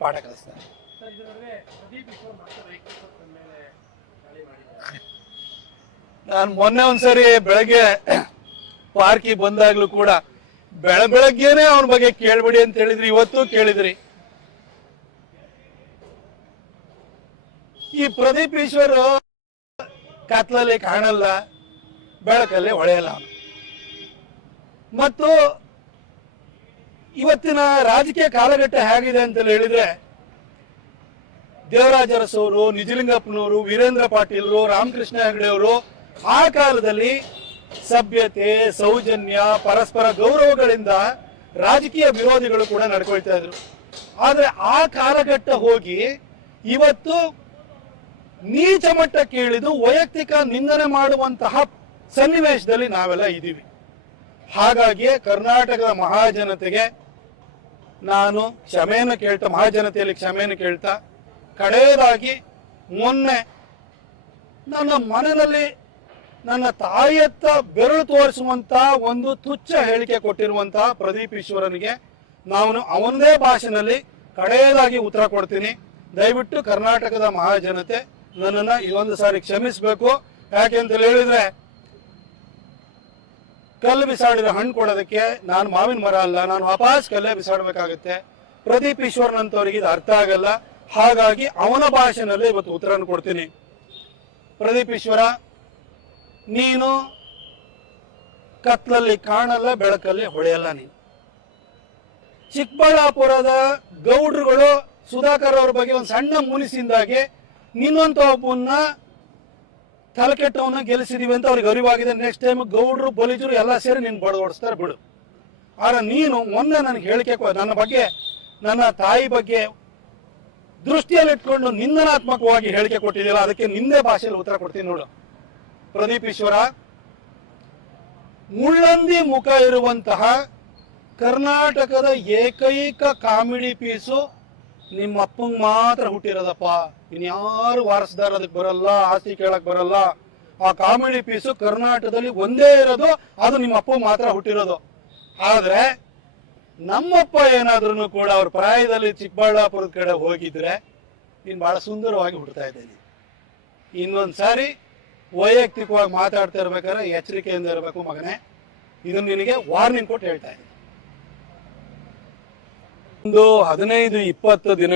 ಪಾಠ ಕಲಿಸ್ತಾರೆ. ನಾನು ಮೊನ್ನೆ ಒಂದ್ಸರಿ ಬೆಳಗ್ಗೆ ಪಾರ್ಕಿ ಬಂದಾಗ್ಲೂ ಕೂಡ ಬೆಳ ಬೆಳಗ್ಗೆನೆ ಅವನ ಬಗ್ಗೆ ಕೇಳ್ಬಿಡಿ ಅಂತ ಹೇಳಿದ್ರಿ, ಇವತ್ತು ಕೇಳಿದ್ರಿ. ಈ ಪ್ರದೀಪ್ ಈಶ್ವರ್ ಕತ್ಲಲ್ಲಿ ಕಾಣಲ್ಲ, ಬೆಳಕಲ್ಲಿ ಹೊಳೆಯಲ್ಲ. ಮತ್ತು ಇವತ್ತಿನ ರಾಜಕೀಯ ಕಾಲಘಟ್ಟ ಹೇಗಿದೆ ಅಂತ ಹೇಳಿದ್ರೆ ದೇವರಾಜ ಅರಸವರು ನಿಜಲಿಂಗಪ್ಪನವರು, ವೀರೇಂದ್ರ ಪಾಟೀಲ್ರು, ರಾಮಕೃಷ್ಣ ಹೆಗಡೆ ಅವರು, ಆ ಕಾಲದಲ್ಲಿ ಸಭ್ಯತೆ, ಸೌಜನ್ಯ, ಪರಸ್ಪರ ಗೌರವಗಳಿಂದ ರಾಜಕೀಯ ವಿರೋಧಿಗಳು ಕೂಡ ನಡ್ಕೊಳ್ತಾ ಇದ್ರು. ಆದ್ರೆ ಆ ಕಾಲಘಟ್ಟ ಹೋಗಿ ಇವತ್ತು ನೀಚ ಮಟ್ಟಕ್ಕೆ ಇಳಿದು ವೈಯಕ್ತಿಕ ನಿಂದನೆ ಮಾಡುವಂತಹ ಸನ್ನಿವೇಶದಲ್ಲಿ ನಾವೆಲ್ಲ ಇದ್ದೀವಿ. ಹಾಗಾಗಿ ಕರ್ನಾಟಕದ ಮಹಾಜನತೆಗೆ ನಾನು ಕ್ಷಮೆಯನ್ನು ಕೇಳ್ತಾ, ಮಹಾಜನತೆಯಲ್ಲಿ ಕ್ಷಮೆಯನ್ನು ಕೇಳ್ತಾ, ಕಡೆಯದಾಗಿ ಮೊನ್ನೆ ನನ್ನ ಮನೆಯಲ್ಲಿ ನನ್ನ ತಾಯಿಯತ್ತ ಬೆರಳು ತೋರಿಸುವಂತ ಒಂದು ತುಚ್ಛ ಹೇಳಿಕೆ ಕೊಟ್ಟಿರುವಂತಹ ಪ್ರದೀಪ್ ಈಶ್ವರನಿಗೆ ನಾನು ಅವನದೇ ಭಾಷೆನಲ್ಲಿ ಕಡೆಯದಾಗಿ ಉತ್ತರ ಕೊಡ್ತೀನಿ. ದಯವಿಟ್ಟು ಕರ್ನಾಟಕದ ಮಹಾಜನತೆ ನನ್ನನ್ನು ಇದೊಂದು ಸಾರಿ ಕ್ಷಮಿಸಬೇಕು. ಯಾಕೆಂತ ಹೇಳಿದ್ರೆ ಕಲ್ಲು ಬಿಸಾಡಿದ ಹಣ್ಣು ಕೊಡೋದಕ್ಕೆ ನಾನು ಮಾವಿನ ಮರ ಅಲ್ಲ, ನಾನು ವಾಪಸ್ ಕಲ್ಲೇ ಬಿಸಾಡಬೇಕಾಗುತ್ತೆ. ಪ್ರದೀಪ್ ಈಶ್ವರ್ನಂತವರಿಗೆ ಇದು ಅರ್ಥ ಆಗಲ್ಲ. ಹಾಗಾಗಿ ಅವನ ಭಾಷೆನಲ್ಲಿ ಇವತ್ತು ಉತ್ತರನ ಕೊಡ್ತೀನಿ. ಪ್ರದೀಪ್ ಈಶ್ವರ, ನೀನು ಕತ್ಲಲ್ಲಿ ಕಾಣಲ್ಲ, ಬೆಳಕಲ್ಲಿ ಹೊಳೆಯಲ್ಲ ನೀನು. ಚಿಕ್ಕಬಳ್ಳಾಪುರದ ಗೌಡ್ರುಗಳು ಸುಧಾಕರ್ ಅವ್ರ ಬಗ್ಗೆ ಒಂದು ಸಣ್ಣ ಮುನಿಸಿಂದಾಗಿ ನಿನ್ನಂತ ಒಬ್ಬನ್ನ ತಲೆಕೆಟ್ಟವನ್ನ ಗೆಲ್ಲಿಸಿದೀವಿ ಅಂತ ಅವ್ರಿಗೆ ಅರಿವಾಗಿದೆ. ನೆಕ್ಸ್ಟ್ ಟೈಮ್ ಗೌಡ್ರು ಬೊಲಿಜರು ಎಲ್ಲ ಸೇರಿ ನಿನ್ ಬಡದೋಡಿಸ್ತಾರೆ ಬಿಡು. ಆದ್ರೆ ನೀನು ಮೊನ್ನೆ ನನಗೆ ಹೇಳಿಕೆ ನನ್ನ ಬಗ್ಗೆ, ನನ್ನ ತಾಯಿ ಬಗ್ಗೆ ದೃಷ್ಟಿಯಲ್ಲಿ ಇಟ್ಕೊಂಡು ನಿಂದನಾತ್ಮಕವಾಗಿ ಹೇಳಿಕೆ ಕೊಟ್ಟಿದ್ದಿಲ್ಲ ಅದಕ್ಕೆ ನಿಂದೆ ಭಾಷೆಯಲ್ಲಿ ಉತ್ತರ ಕೊಡ್ತೀನಿ ನೋಡು. ಪ್ರದೀಪ್ ಈಶ್ವರ, ಮುಳ್ಳಂದಿ ಮುಖ ಇರುವಂತಹ ಕರ್ನಾಟಕದ ಏಕೈಕ ಕಾಮಿಡಿ ಪೀಸು ನಿಮ್ಮ ಅಪ್ಪಂಗ್ ಮಾತ್ರ ಹುಟ್ಟಿರೋದಪ್ಪ. ಇನ್ಯಾರು ವಾರಸ್ದಾರ ಅದಕ್ಕೆ ಬರಲ್ಲ, ಆಸ್ತಿ ಕೇಳಕ್ ಬರಲ್ಲ. ಆ ಕಾಮಿಡಿ ಪೀಸು ಕರ್ನಾಟಕದಲ್ಲಿ ಒಂದೇ ಇರೋದು, ಅದು ನಿಮ್ಮ ಅಪ್ಪ ಮಾತ್ರ ಹುಟ್ಟಿರೋದು. ಆದ್ರೆ, ನಮ್ಮಪ್ಪ ಏನಾದ್ರೂ ಕೂಡ ಅವ್ರ ಪ್ರಾಯದಲ್ಲಿ ಚಿಕ್ಕಬಳ್ಳಾಪುರದ ಕಡೆ ಹೋಗಿದ್ರೆ, ನೀನು ಬಹಳ ಸುಂದರವಾಗಿ ಹುಡ್ತಾ ಇದ್ದೀನಿ. ಇನ್ನೊಂದು ಸಾರಿ ವೈಯಕ್ತಿಕವಾಗಿ ಮಾತಾಡ್ತಾ ಇರ್ಬೇಕಾದ್ರೆ ಎಚ್ಚರಿಕೆಯಿಂದ ಇರಬೇಕು ಮಗನೇ. ಇದನ್ನು ನಿನಗೆ ವಾರ್ನಿಂಗ್ ಕೊಟ್ಟು ಹೇಳ್ತಾ ಇದ್ದೀನಿ. ಒಂದು ಹದಿನೈದು ಇಪ್ಪತ್ತು ದಿನ